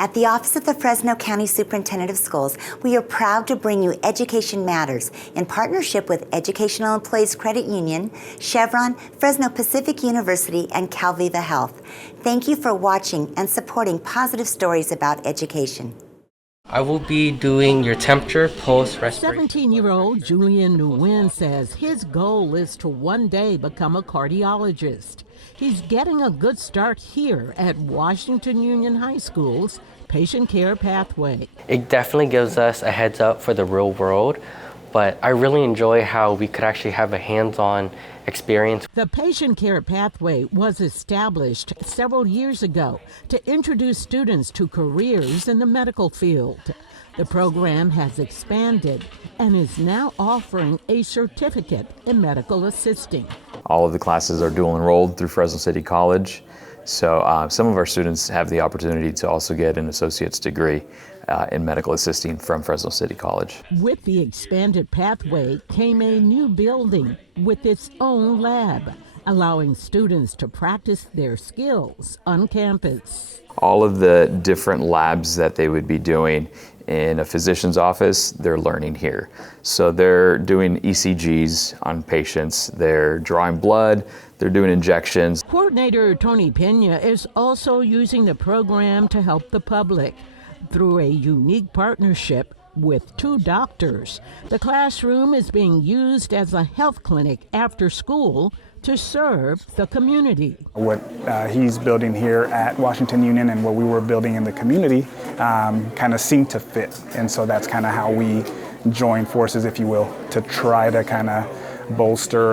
At the Office of the Fresno County Superintendent of Schools, we are proud to bring you Education Matters in partnership with Educational Employees Credit Union, Chevron, Fresno Pacific University, and Calviva Health. Thank you for watching and supporting positive stories about education. I will be doing your temperature post-respiration. 17-year-old Julian Nguyen says his goal is to one day become a cardiologist. He's getting a good start here at Washington Union High School's Patient Care Pathway. It definitely gives us a heads up for the real world, but I really enjoy how we could actually have a hands-on experience. The Patient Care Pathway was established several years ago to introduce students to careers in the medical field. The program has expanded and is now offering a certificate in medical assisting. All of the classes are dual enrolled through Fresno City College, so some of our students have the opportunity to also get an associate's degree in medical assisting from Fresno City College. With the expanded pathway came a new building with its own lab, allowing students to practice their skills on campus. All of the different labs that they would be doing in a physician's office, they're learning here. So they're doing ECGs on patients, they're drawing blood, they're doing injections. Coordinator Tony Pena is also using the program to help the public through a unique partnership with 2 doctors. The classroom is being used as a health clinic after school to serve the community. What he's building here at Washington Union and what we were building in the community kind of seemed to fit. And so that's kind of how we joined forces, if you will, to try to kind of bolster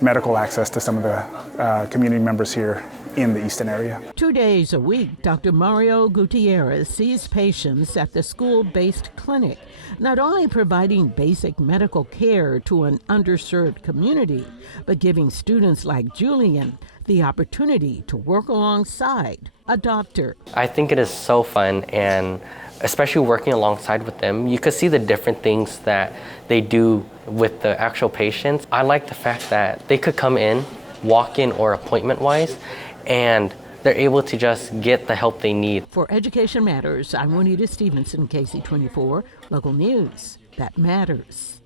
medical access to some of the community members here in the Easton area. 2 days a week, Dr. Mario Gutierrez sees patients at the school-based clinic, not only providing basic medical care to an underserved community, but giving students like Julian the opportunity to work alongside a doctor. I think it is so fun, and especially working alongside with them, you could see the different things that they do with the actual patients. I like the fact that they could come in, walk-in or appointment-wise, and they're able to just get the help they need. For Education Matters, I'm Juanita Stevenson, KC24, local news that matters.